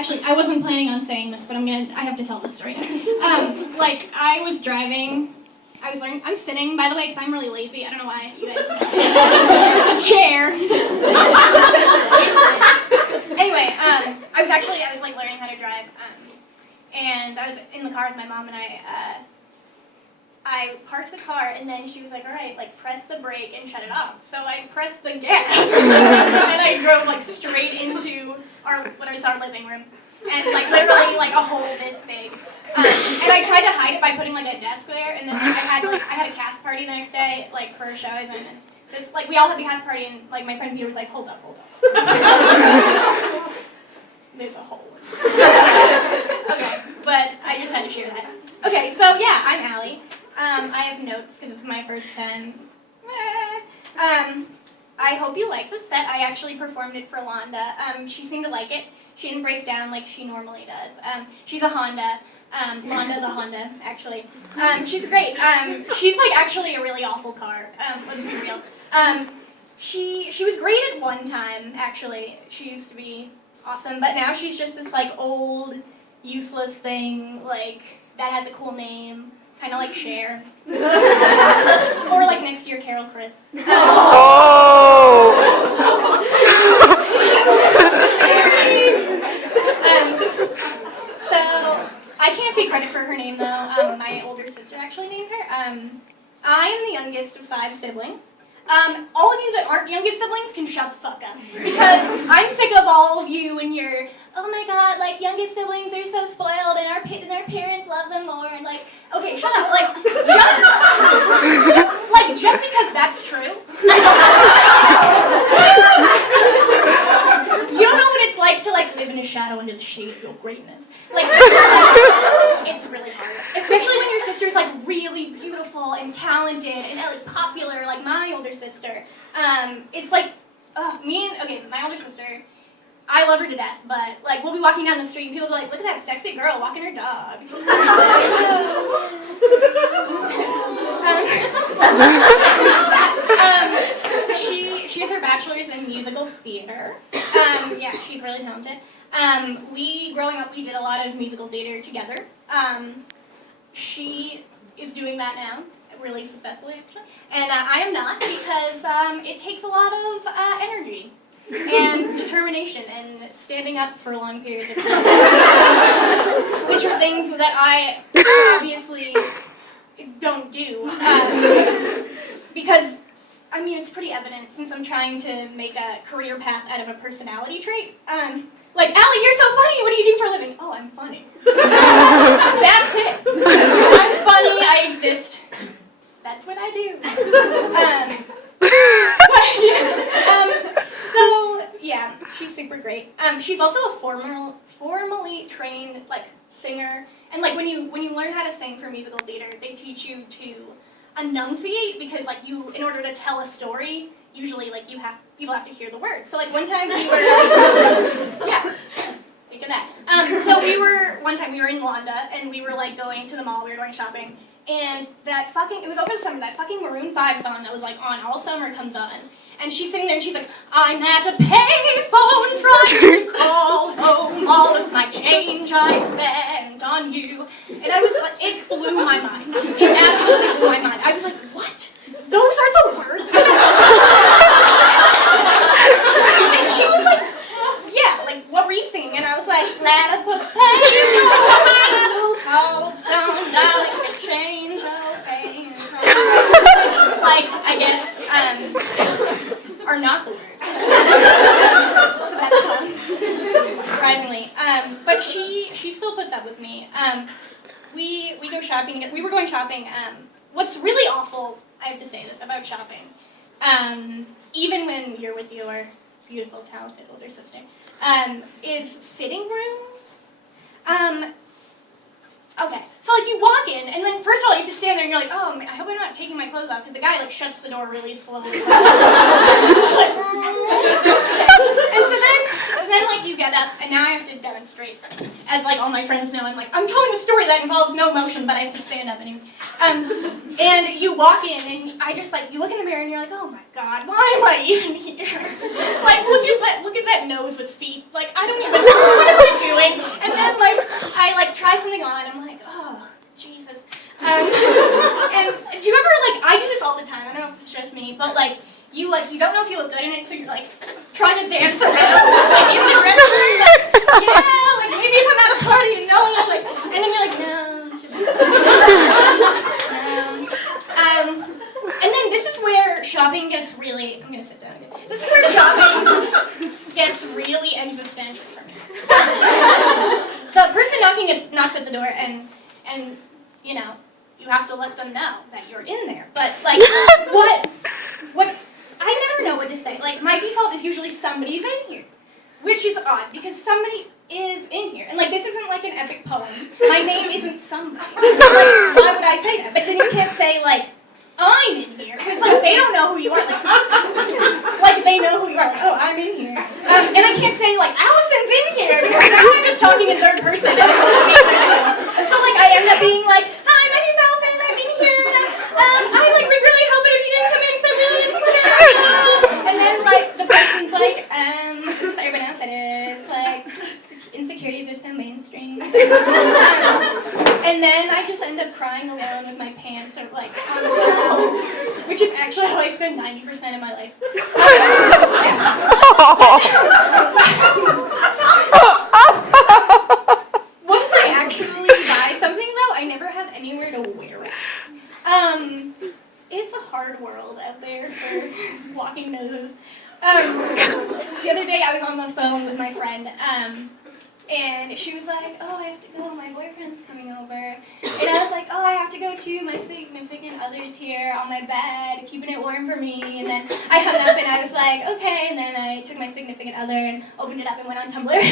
Actually, I wasn't planning on saying this, but I have to tell this story. I was driving, I'm sitting, by the way, because I'm really lazy. I don't know why you guys know. There's a chair. Anyway, I was learning how to drive, and I was in the car with my mom, and I parked the car, and then she was like, all right, press the brake and shut it off. So I pressed the gas, and I drove, straight into our living room, and, literally, a hole this big. And I tried to hide it by putting, a desk there, and then I had a cast party the next day, for shows, and this, we all had the cast party, and, my friend Peter was like, hold up. There's a hole. Okay, but I just had to share that. Okay, so, yeah, I'm Allie. I have notes because it's my first time. I hope you like the set. I actually performed it for Londa. She seemed to like it. She didn't break down like she normally does. She's a Honda. Londa the Honda, actually. She's great. She's actually a really awful car. Let's be real. She was great at one time, actually. She used to be awesome, but now she's just this old, useless thing, that has a cool name. Kind of like Cher. Or next year, Carol Chris. So, I can't take credit for her name, though. My older sister actually named her. I am the youngest of 5 siblings. All of you that aren't youngest siblings can shut the fuck up. Because I'm sick of all of you and your, oh my god, youngest siblings are so spoiled and our parents love them more, and okay, shut up. Just because that's true, you don't know what it's like to live in a shadow under the shade of your greatness. It's really hard. Especially when your sister's really beautiful and talented and popular like my older sister. It's my older sister, I love her to death, but we'll be walking down the street and people will be like, look at that sexy girl walking her dog. She has her bachelor's in musical theater. Yeah, she's really talented. Growing up, we did a lot of musical theater together. She is doing that now, really successfully, actually. And I am not, because it takes a lot of energy and determination and standing up for long periods of time, which are things that I obviously don't do. Because, it's pretty evident since I'm trying to make a career path out of a personality trait. Allie, you're so funny. What do you do for a living? Oh, I'm funny. That's it. I'm funny. I exist. That's what I do. So yeah, she's super great. She's also a formally trained singer, and when you learn how to sing for musical theater, they teach you to enunciate, because in order to tell a story, usually people have to hear the words. So one time we were yeah, think of that. One time we were in Londa, and we were going to the mall. We were going shopping, and it was over the summer. That fucking Maroon 5 song that was on all summer comes on. And she's sitting there and she's like, I'm at a payphone trying to call home all of my change I spent on you. And I was it blew my mind. It absolutely blew my mind. I was like, what? Those are the words to that song? And she was like, yeah, what were you singing? And I was like, platypus payphone, cold stone, darling, a change of pain. Which, I guess, are not the words to that song, surprisingly. But she still puts up with me. We go shopping together. We were going shopping. What's really awful, I have to say this about shopping, even when you're with your beautiful, talented older sister, is fitting rooms. Okay, so you walk in, and then first of all you have to stand there and you're like, oh, I hope I'm not taking my clothes off, because the guy shuts the door really slowly. It's and so then you get up, and now I have to demonstrate, as all my friends know, I'm telling a story that involves no emotion, but I have to stand up anyway. And you walk in, and I just you look in the mirror, and you're like, oh my god, why am I even here? Look at that nose with feet. I don't even know, what am I doing? don't know if you look good in it, so you're like trying to dance around like in the dressing room, like, yeah, like maybe if I'm at a party and no one else, like, and then you're like, no, just no. And then this is where shopping gets really, I'm gonna sit down again. This is where shopping gets really existential for me. The person knocks at the door and you know, you have to let them know that you're in there. But like, what, I never know what to say. Like, my default is usually somebody's in here, which is odd because somebody is in here. And like, this isn't like an epic poem. My name isn't somebody. Like, why would I say that? But then you can't say like, I'm in here, because like they don't know who you are. Like they know who you are. Like, oh, I'm in here, and I can't say like Allison's in here because now I'm just talking in third person. And so like I end up being like, hi, my name's Allison, I'm in here, and I like would really help it if you didn't come in because I'm really insecure. And then like the person's like, everyone else said it. Like insecurities are so mainstream. And then I just end up crying alone with my pants or like on the ground, which is actually how I spend 90% of my life. Once I actually buy something though, I never have anywhere to wear it. It's a hard world out there for walking noses. The other day I was on the phone with my friend, and she was like, oh, I have to go, my boyfriend's coming over. And I was like, oh, I have to go too, my significant other's here on my bed, keeping it warm for me. And then I hung up and I was like, okay, and then I took my significant other and opened it up and went on Tumblr.